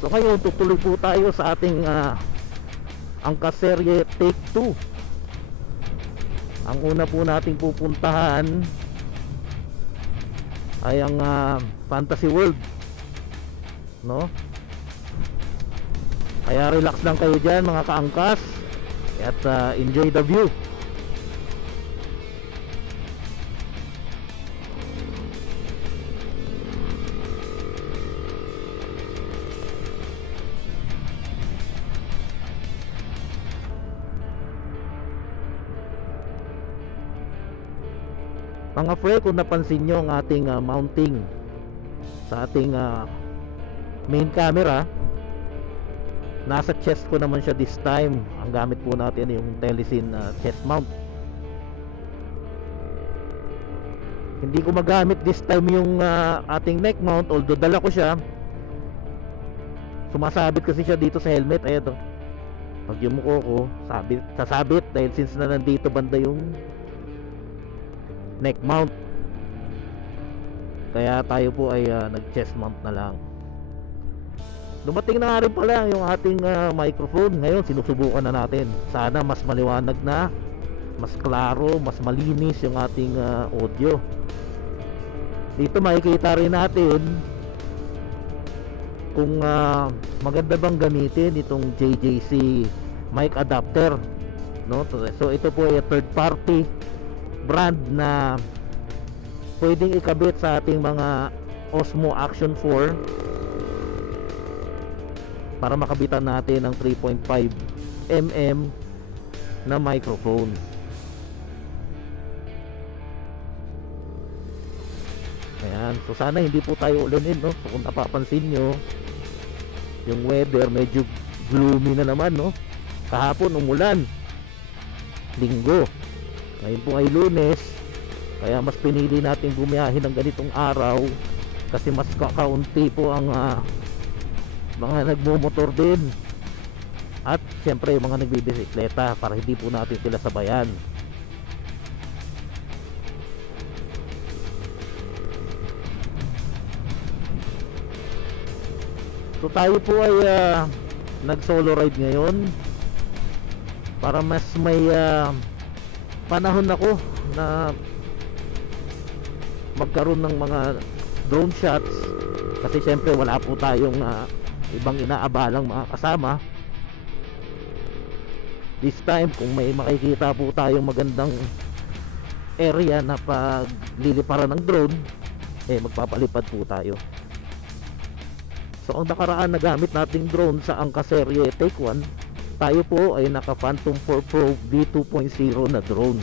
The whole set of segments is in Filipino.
So ngayon tutuloy po tayo sa ating angkas serye take 2. Ang una po nating pupuntahan ay ang Fantasy World, no? Kaya relax lang kayo dyan mga kaangkas at enjoy the view. Mga pre, kung napansin nyo ang ating mounting sa ating main camera, nasa chest ko naman siya this time. Ang gamit po natin yung Telesin chest mount. Hindi ko magamit this time yung ating neck mount, although dala ko siya. Sumasabit kasi siya dito sa helmet. Ayan, pag yumuko ko, sasabit dahil since na nandito banda yung neck mount. Kaya tayo po ay nag chest mount na lang. Dumating na nga rin pala yung ating microphone. Ngayon sinusubukan na natin. Sana mas maliwanag na, mas klaro, mas malinis yung ating audio. Dito makikita rin natin kung maganda bang gamitin itong JJC mic adapter, no? So ito po ay third party brand na pwedeng ikabit sa ating mga Osmo Action 4 para makabitan natin ang 3.5mm na microphone. Ayan, so sana hindi po tayo ulanin, no? So kung napapansin nyo, yung weather medyo gloomy na naman, no? Kahapon umulan, Linggo. Ngayon po ay Lunes, kaya mas pinili natin bumiyahe ng ganitong araw kasi mas kakaunti po ang mga nagmumotor din at siyempre yung mga nagbibisikleta, para hindi po natin sila sabayan. So tayo po ay nag solo ride ngayon para mas may panahon ako na magkaroon ng mga drone shots, kasi syempre wala po tayong ibang inaabalang mga kasama. This time kung may makikita po tayong magandang area na pagliliparan ng drone, magpapalipad po tayo. So ang nakaraan na gamit nating drone sa angkas serye take 1, tayo po ay naka Phantom 4 Pro V2.0 na drone.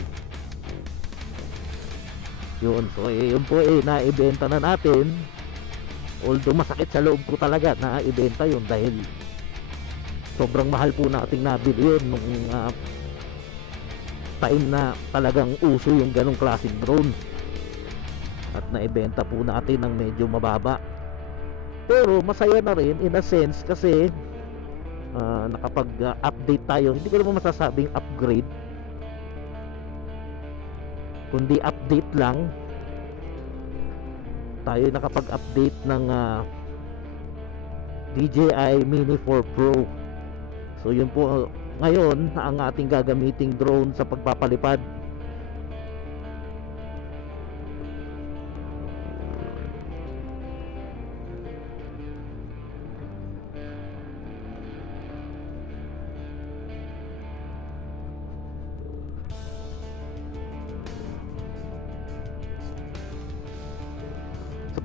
Yun, so yun po naibenta na natin. Although masakit sa loob ko talaga na ibenta yun dahil sobrang mahal po nating nabili yun nung time na talagang uso yung ganong klaseng drone, at naibenta po natin ng medyo mababa. Pero masaya na rin in a sense kasi nakapag-update tayo. Hindi ko naman masasabing upgrade, kundi update lang. Tayo nakapag-update ng DJI Mini 4 Pro. So yun po ngayon ang ating gagamiting drone sa pagpapalipad.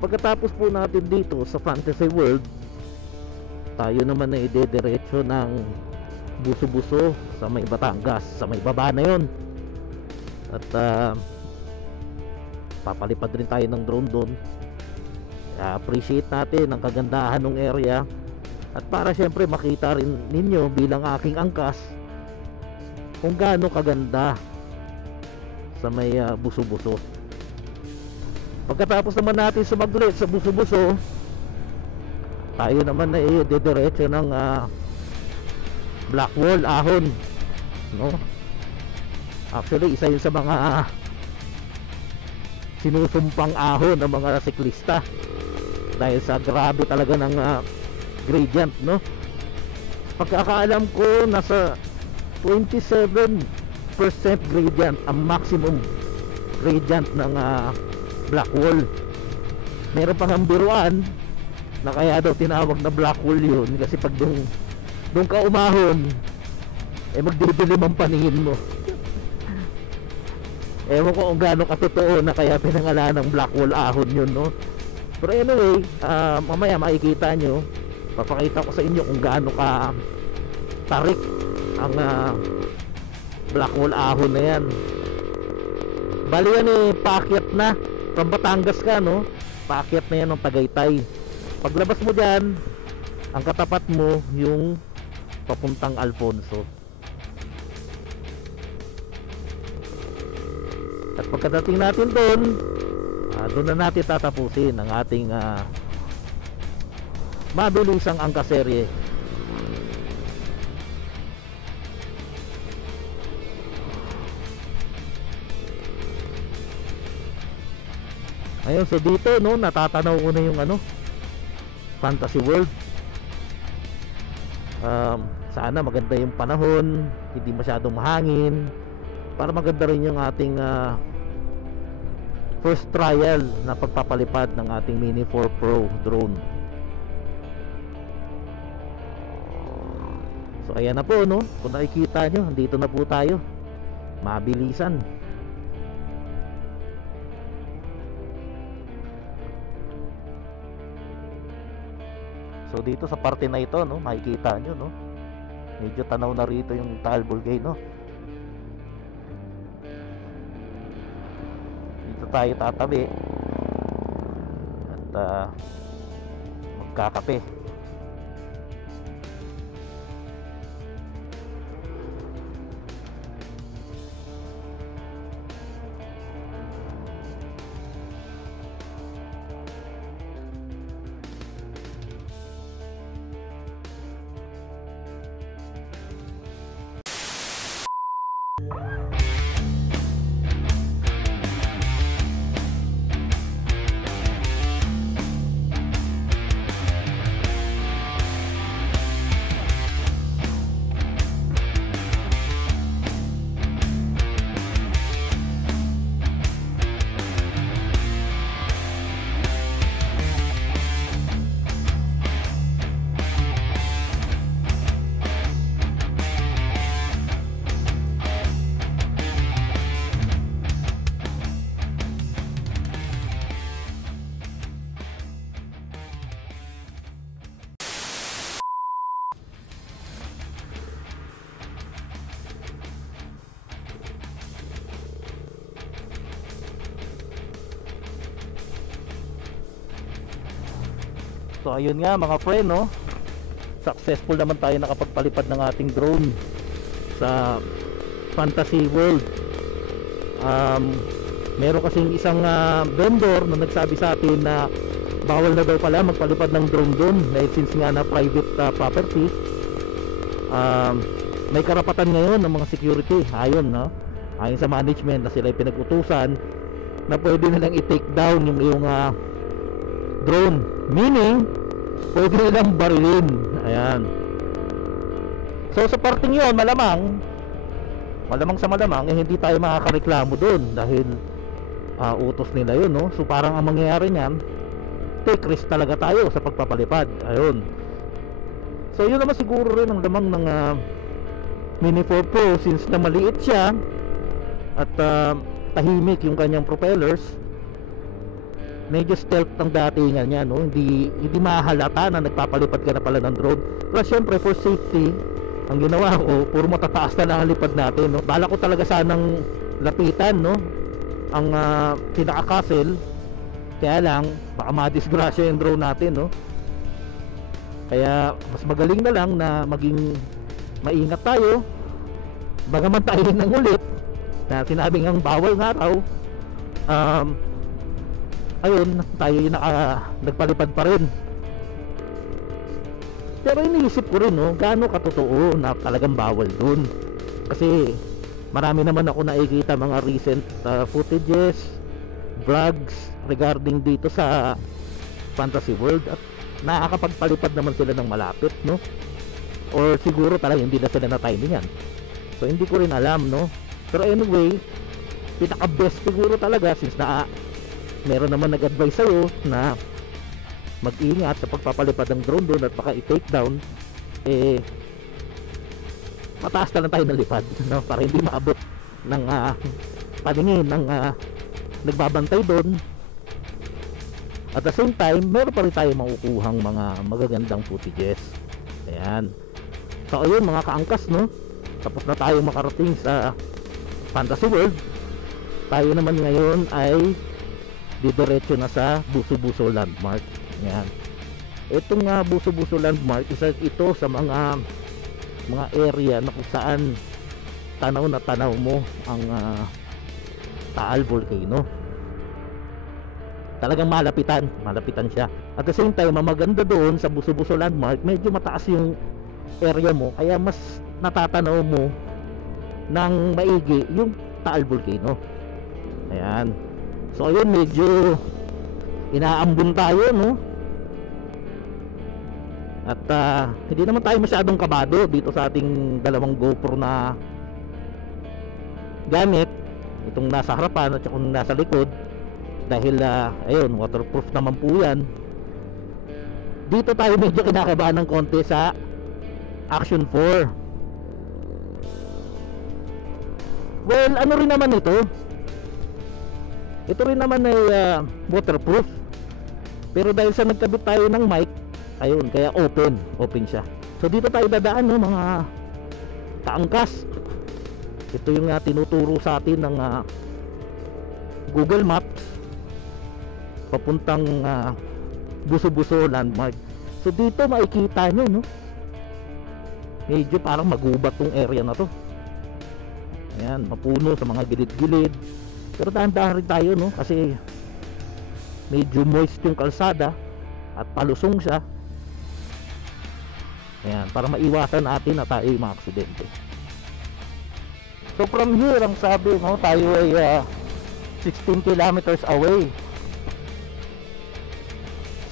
Pagkatapos po natin dito sa Fantasy World, tayo naman na idediretso ng Buso-Buso sa may Batangas, sa may baba na yun. At papalipad rin tayo ng drone doon. Appreciate natin ang kagandahan ng area, at para syempre makita rin ninyo bilang aking angkas kung gaano kaganda sa may Buso-Buso. Pagkatapos naman natin sumaglit sa Buso-Buso, tayo naman na idediretso ng Blackwall Ahon, no? Actually isa yun sa mga sinusumpang ahon ng mga siklista dahil sa grabe talaga ng gradient, no? Pagkakaalam ko nasa 27% gradient ang maximum gradient ng black hole. Meron pang ang biruan na kaya daw tinawag na black hole yun kasi pag doon ka umahon magdidilim ang paningin mo. Ewan ko kung gaano katotoo na kaya pinangalan ng black hole ahon yun, no? Pero anyway, mamaya makikita nyo, papakita ko sa inyo kung gaano ka tarik ang black hole ahon na yan. Bali yan paakyat na from Batangas ka, no? Paakyat na yan ng Tagaytay. Paglabas mo dyan, ang katapat mo yung papuntang Alfonso. At pagkadating natin doon, doon na natin tatapusin ang ating mabilisang angkaserye. Ayun, so dito, no, natatanaw ko na yung Fantasy World. Sana maganda yung panahon, hindi masyadong mahangin, para maganda rin yung ating first trial na pagpapalipad ng ating Mini 4 Pro drone. So ayan na po, no, kung nakikita nyo, dito na po tayo, mabilisan. So dito sa parte na ito, no, makikita nyo, no, medyo tanaw na rito yung Taal Bulgay, no. Dito tayo tatabi at magkakape. So ayun nga mga friend, no, successful naman tayo nakapagpalipad ng ating drone sa Fantasy World. Meron kasing isang vendor na nagsabi sa atin na bawal na daw pala magpalipad ng drone doon dahil since nga na private property. May karapatan ngayon ng mga security, ayon, no, ayon sa management na sila ay pinag-utusan na pwede nilang i-take down yung drone, meaning pwede nilang barilin. Ayan. So sa parting yun, malamang sa malamang hindi tayo makakareklamo doon dahil utos nila yun, no? So parang ang mangyayari niyan, take risk talaga tayo sa pagpapalipad. Ayun. So yun naman siguro rin ang lamang ng Mini 4 Pro, since na maliit siya at tahimik yung kanyang propellers. Medyo stealth ang datingan niya, no? Hindi mahalata na nagpapalipad ka na pala ng drone. Plus syempre for safety, ang ginawa ko, puro matataas na lang ang lipad natin, no? Bala ko talaga sanang lapitan, no, ang pinaka-castle. Kaya lang baka madisgrasya yung drone natin, no? Kaya mas magaling na lang na maging maingat tayo. Bagaman tayo nang ulit na sinabing ang bawal nga raw, ayun, tayo yung nagpalipad pa rin. Pero iniisip ko rin, no, gaano katotoo na talagang bawal dun. Kasi marami naman ako nakikita mga recent footages, vlogs regarding dito sa Fantasy World. At nakakapagpalipad naman sila ng malapit, no? Or siguro talaga hindi na sila na timingan. So hindi ko rin alam, no? Pero anyway, pinaka best siguro talaga, since na meron naman nag-advise sa'yo na mag-ingat sa pagpapalipad ng drone doon at baka i-take down, eh mataas na lang tayo ng lipad, no? Para hindi maabot ng paningin ng nagbabantay doon. At the same time, meron pa rin tayo makukuhang mga magagandang footages. Ayan. So ayun mga kaangkas, no? Tapos na tayo makarating sa Fantasy World. Tayo naman ngayon ay didiretso na sa Buso-Buso Landmark. Ayan. Itong Buso-Buso Landmark, isa ito sa mga area na kung saan tanaw na tanaw mo ang Taal Volcano. Talagang malapitan siya. At the same time, maganda doon sa Buso-Buso Landmark, medyo mataas yung area mo, kaya mas natatanaw mo ng maigi yung Taal Volcano. Ayan. So ayun, medyo inaambon tayo, no? At hindi naman tayo masyadong kabado dito sa ating dalawang GoPro na gamit, itong nasa harapan at yung nasa likod, dahil ayun, waterproof naman po yan. Dito tayo medyo kinakabahan ng konti sa Action 4. Well, ano rin naman ito rin naman ay waterproof, pero dahil sa nagkabit tayo ng mic, ayun, kaya open siya. So dito tayo dadaan, no, mga kaangkas. Ito yung tinuturo sa atin ng Google Maps papuntang Buso-Buso Landmark. So dito makikita nyo, no, medyo parang magubat tong area na to. Ayan, mapuno sa mga gilid-gilid, pero dahan-dahan rin tayo, no, kasi medyo moist yung kalsada at palusong siya. Ayan, para maiwasan natin na tayo yung mga aksidente. So from here, ang sabi, no, tayo ay 16 kilometers away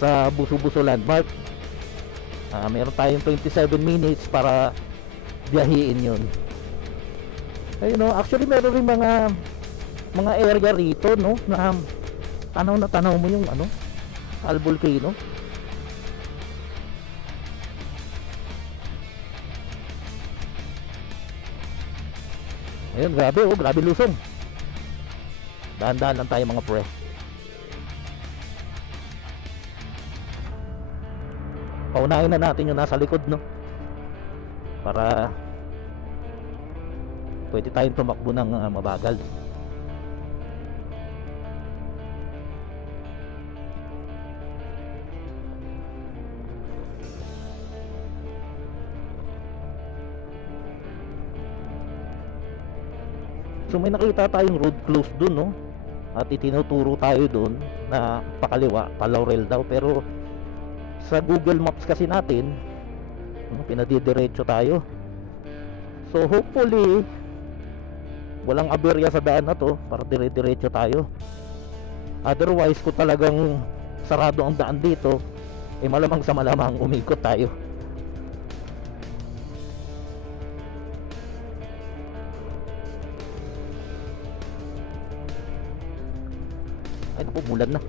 sa Buso-Buso Landmark. Meron tayong 27 minutes para biyahiin yun. Ayun, no, actually meron rin mga area rito, no, na tanaw mo yung Taal Volcano. Ayun, grabe lusong. Dahan-dahan lang tayo mga pre. Paunahin na natin yung nasa likod, no, para pwede tayong tumakbo ng mabagal. So may nakita tayong road close dun, no, at itinuturo tayo dun na pakaliwa, pa Laurel daw, pero sa Google Maps kasi natin, pinadidiretso tayo. So hopefully walang aberya sa daan na to para dire-diretso tayo. Otherwise, kung talagang sarado ang daan dito, malamang sa malamang umikot tayo. Ay naku, mulan na.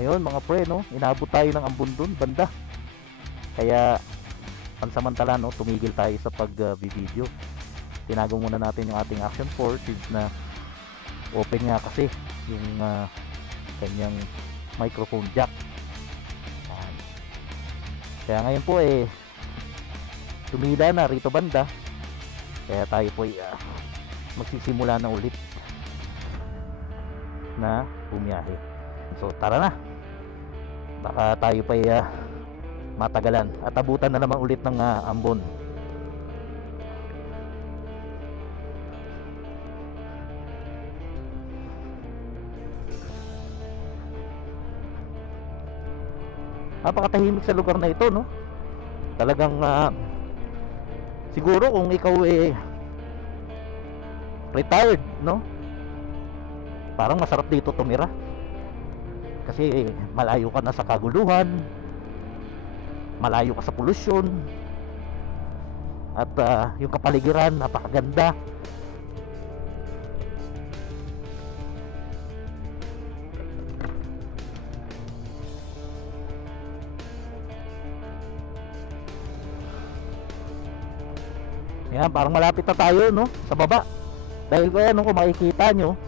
Ayun mga pre, no, inabot tayo ng ambon dun banda, kaya pansamantala, no, tumigil tayo sa pag-video. Tinago muna natin yung ating Action 4 since na open nga kasi yung kanyang microphone jack. Kaya ngayon po tumila na rito banda Kaya tayo po magsisimula na ulit na bumiyahe. So tara na, baka tayo pa matagalan at abutan na naman ulit ng Ambon. Napakatahimik sa lugar na ito, no? Talagang siguro kung ikaw retired, no? Parang masarap dito tumira kasi malayo ka na sa kaguluhan, malayo ka sa polusyon, at yung kapaligiran napakaganda. Yan, parang malapit na tayo, no, sa baba. Dahil kaya kung makikita nyo,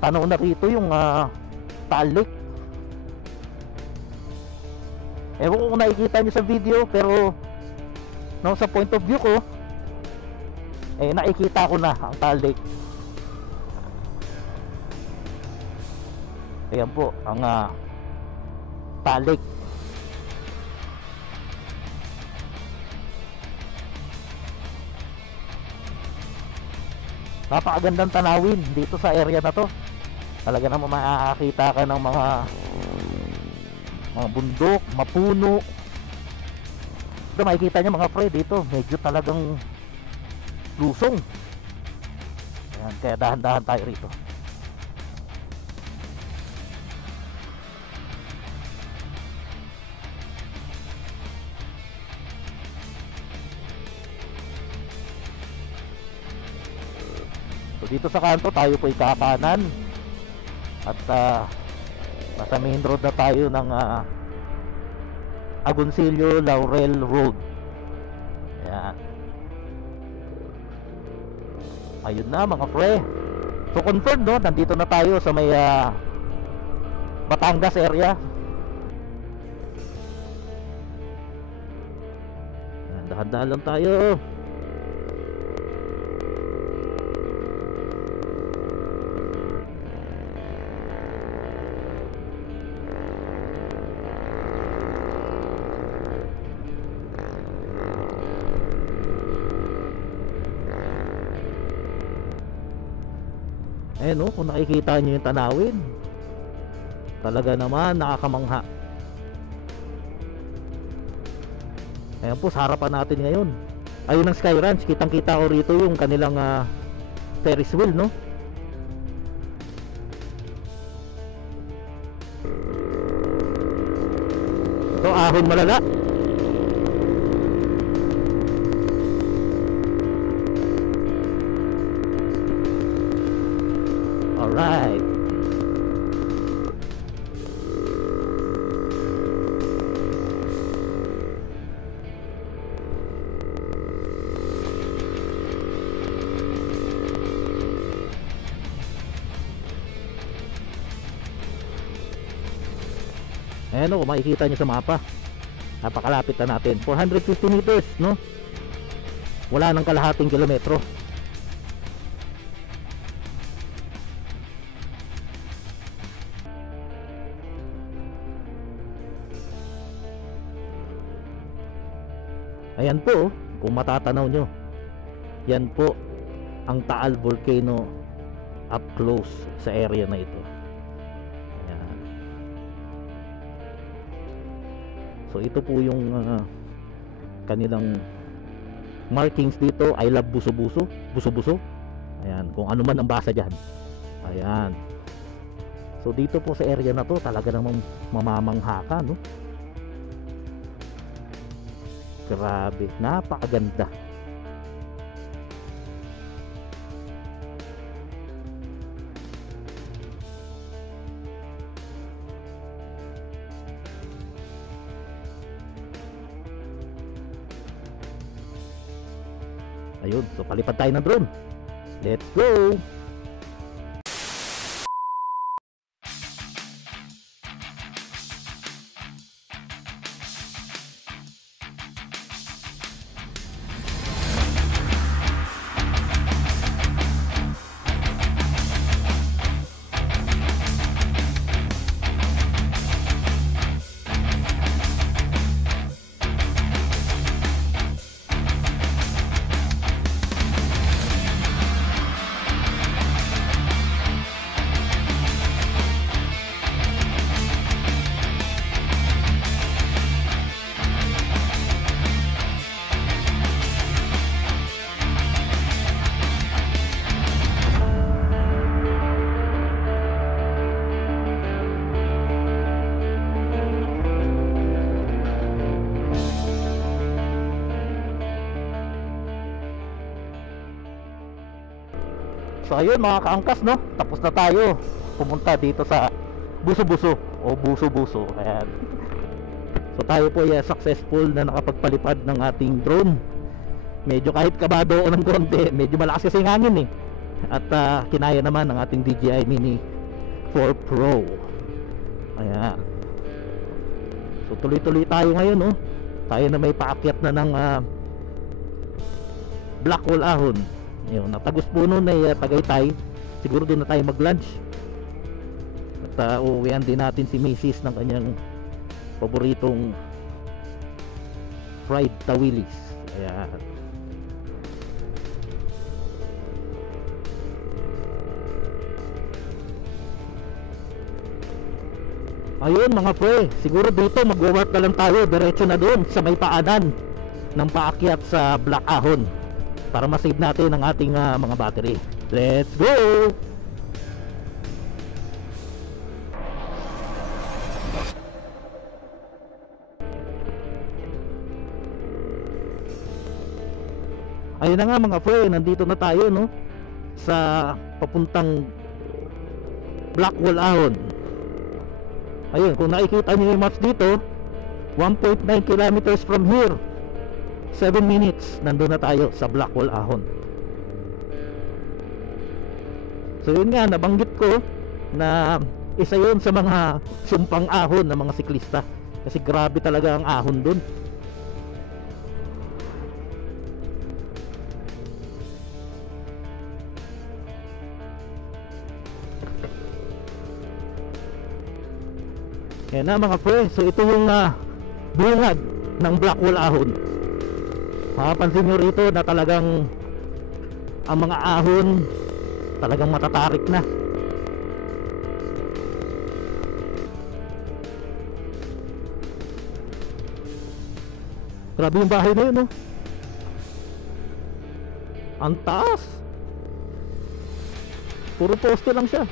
tanaw na rito yung Taal Lake. Ewan ko kung nakikita nyo sa video, pero no, sa point of view ko, nakikita ko na ang Taal Lake. Ayan po ang Taal Lake. Napakagandang tanawin dito sa area na to. Talaga naman makakita ka ng mga bundok, mapuno. Ito makikita nyo mga pre, dito medyo talagang lusong. Ayan, kaya dahan-dahan tayo rito. Dito sa kanto tayo po ikakanan at nasa main road na tayo ng Agoncillo Laurel Road. Ayan. Ayun na mga pre. So confirmed, no, nandito na tayo sa may Batangas area. Ayan, dahan-dahan lang tayo. No, kung nakikita nyo yung tanawin, talaga naman nakakamangha. Ayan po sa harapan natin ngayon, ayun ang Sky Ranch. Kitang kita ko rito yung kanilang Ferris wheel, no? Ito ahon malala. Alright. Ayan o, makikita nyo sa mapa, napakalapit na natin. 450 meters, no? Wala nang kalahating kilometro. Ayan po, kung matatanaw nyo, yan po ang Taal Volcano up close sa area na ito. Ayan. So ito po yung kanilang markings dito. I love Buso-Buso. Buso-Buso. Ayan, kung ano man ang basa dyan. Ayan. So dito po sa area na to, talaga namang mamamangha ka, no? Grabe, napakaganda. Ayun, so palipad tayo ng drone. Let's go! So ayun mga kaangkas, no, tapos na tayo pumunta dito sa Buso-Buso o Buso-Buso. Ayan. So tayo po ay successful na nakapagpalipad ng ating drone. Medyo kahit kabado ako ng konti, medyo malakas kasi yung hangin eh. At kinaya naman ng ating DJI Mini 4 Pro. Ayan. So tuloy-tuloy tayo ngayon, no. Tayo na may paakyat na ng Blackwall Ahon. Yun, natagos po nun ay Tagaytay. Siguro doon na tayo mag-lunch. At uuwihan din natin si Mrs. ng kanyang paboritong fried tawilis. Ayan. Ayun mga pre, siguro dito mag-work na lang tayo. Diretso na doon sa may paanan ng paakyat sa Black Ahon para ma-save natin ang ating mga battery. Let's go! Ayun na nga mga pre, nandito na tayo, no, sa papuntang Blackwall Ahon. Ayun, kung nakikita niyo yung maps dito, 1.9 kilometers from here, 7 minutes nandun na tayo sa Blackwall Ahon. So yun nga, nabanggit ko na isa yun sa mga sumpang ahon ng mga siklista, kasi grabe talaga ang ahon dun. Yan na mga pre, so ito yung bungad ng Blackwall Ahon. Mapapansin nyo rito na talagang ang mga ahon talagang matatarik na. Grabe yung bahay na yun, no? Ang taas. Puro poste lang siya.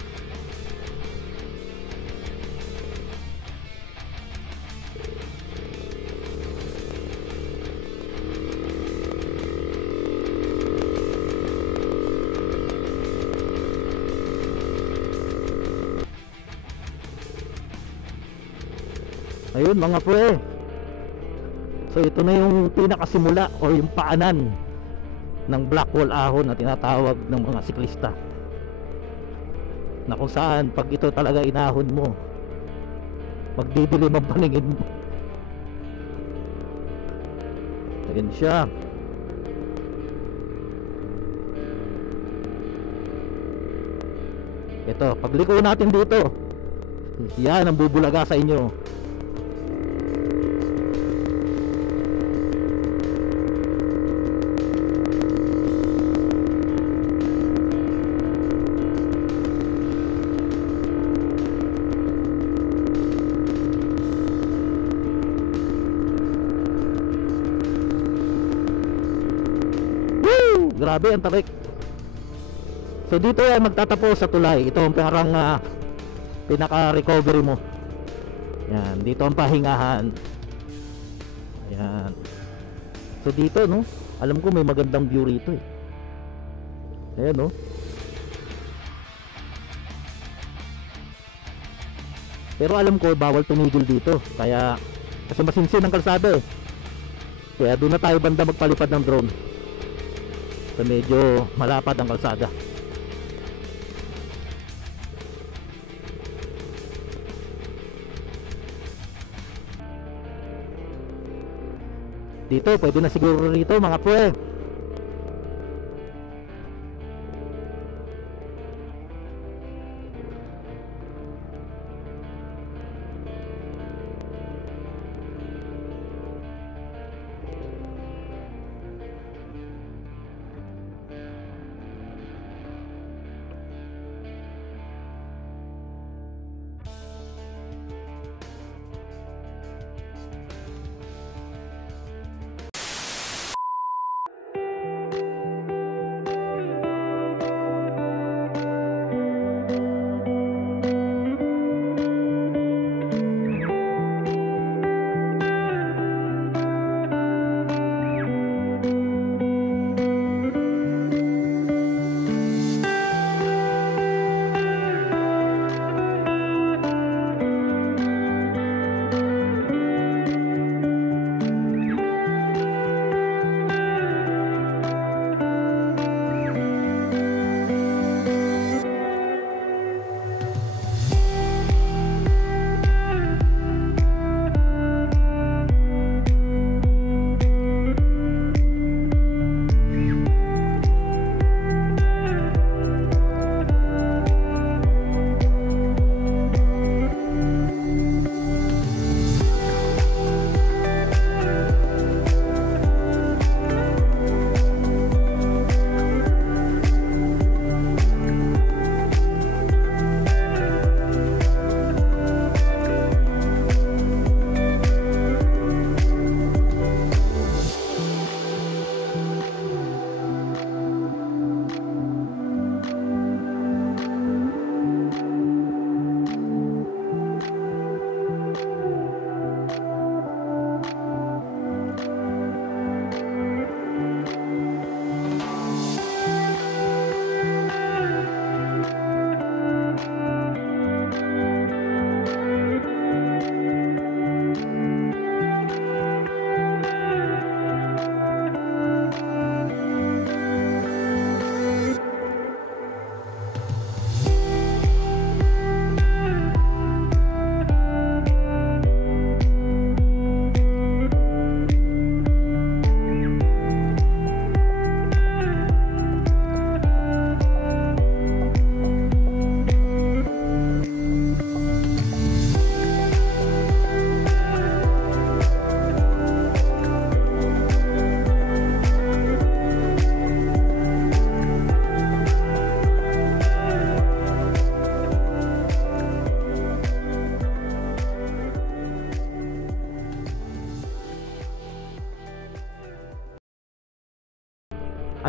Ayun mga pre, so ito na yung pinakasimula o yung paanan ng Blackwall Ahon na tinatawag ng mga siklista, na kung saan pag ito talaga inahon mo, magdidilim ang paningin mo. Ayun siya. Ito, pagliko natin dito, yan ang bubulaga sa inyo. Grabe ang tarik. So dito ay magtatapos sa tulay. Ito ang parang pinaka-recovery mo. Yan, dito ang pahingahan. Ayan. So dito, no, alam ko may magandang view rito eh. Ayan, no. Pero alam ko bawal tumigil dito. Kaya kasi masinsin ang kalsada eh. Kaya doon na tayo banda magpalipad ng drone. So medyo malapad ang kalsada. Dito pwede na siguro rito mga pre.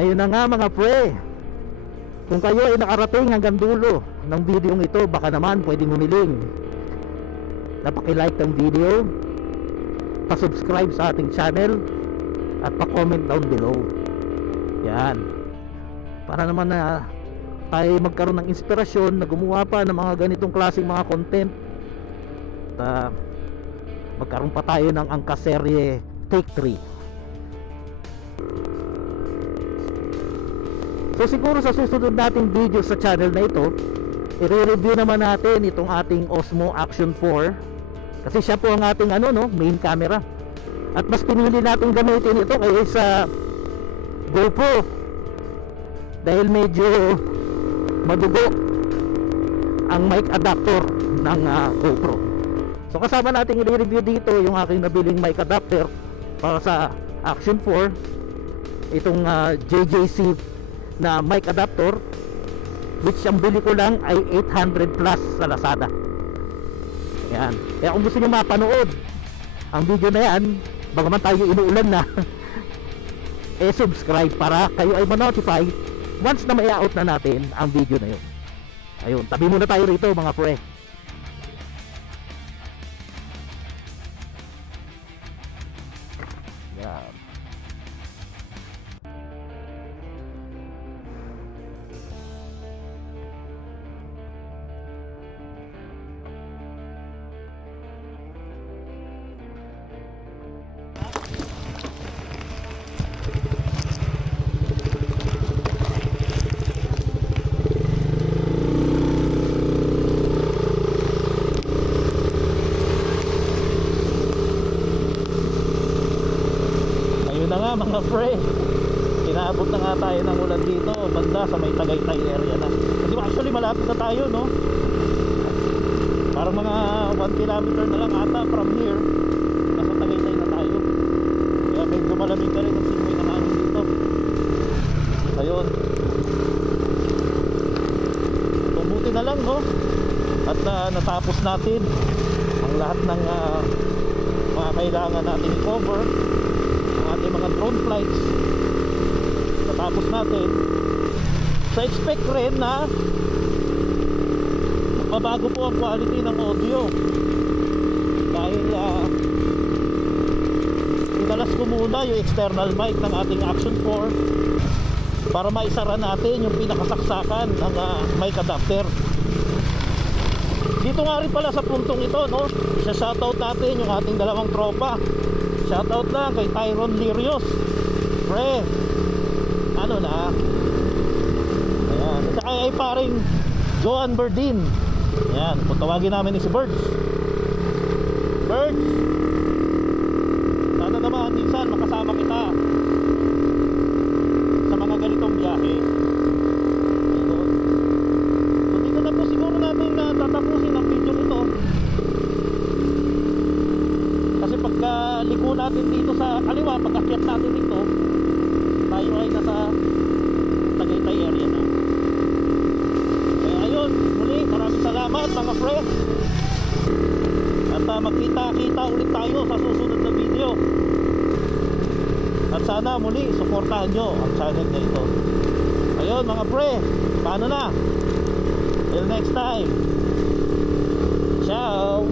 Ayun na nga mga pre, kung kayo ay nakarating hanggang dulo ng video ito, baka naman pwedeng humiling na paki-like ng video, pa-subscribe sa ating channel, at pa-comment down below. Yan, para naman na tayo magkaroon ng inspirasyon na gumawa pa ng mga ganitong klaseng mga content, at magkaroon pa tayo ng angkaserye take 3. So siguro sa susunod nating video sa channel na ito, i-review naman natin itong ating Osmo Action 4, kasi siya po ang ating main camera, at mas pinili natin gamitin ito kaysa GoPro dahil medyo madugo ang mic adapter ng GoPro. So kasama natin i-review dito yung aking nabiling mic adapter para sa Action 4, itong JJC na mic adapter, which ang bili ko lang ay 800 plus sa Lazada. Yan. Kaya kung gusto nyo mapanood ang video na yan, bagaman tayo inuulan na subscribe para kayo ay ma-notify once na mai-out na natin ang video na yun. Ayun, tabi muna tayo rito mga pre. Yan. Mga pre, inaabot na nga tayo ng ulan dito banda sa may Tagaytay area na. Kasi actually malapit na tayo, no? Parang mga 1 kilometer na lang ata from here, nasa Tagaytay na tayo. Kaya medyo malamig na rin ang simoy ng hangin dito. Ayun, tumuti na lang, no? At natapos natin ang lahat ng mga kailangan natin i-cover, ating mga drone flights. Natapos natin. So expect rin na magbabago po ang quality ng audio dahil inalas ko muna yung external mic ng ating Action 4 para maisara natin yung pinakasaksakan ng mic adapter. Dito nga rin pala sa puntong ito, no? Shoutout natin yung ating dalawang tropa. Shoutout lang kay Tyron Lirios, pre, ano na, ayan, at saka ay paring Joan Berdin. Ayan, kung tawagin namin ni si Birds, sana naman minsan makasama kita sa mga ganitong biyahe. So dito na po siguro natin tatapusin ang video nito, kasi pagka liko natin dito sa kaliwa, pag-akyat natin dito, tayo ay nasa Tagaytay area na. Kaya ayun, muli maraming salamat mga friends, at magkita-kita ulit tayo sa susunod na video. At sana muli suportahan nyo ang channel na ito. Ayun mga pre, paano na? Till next time, ciao.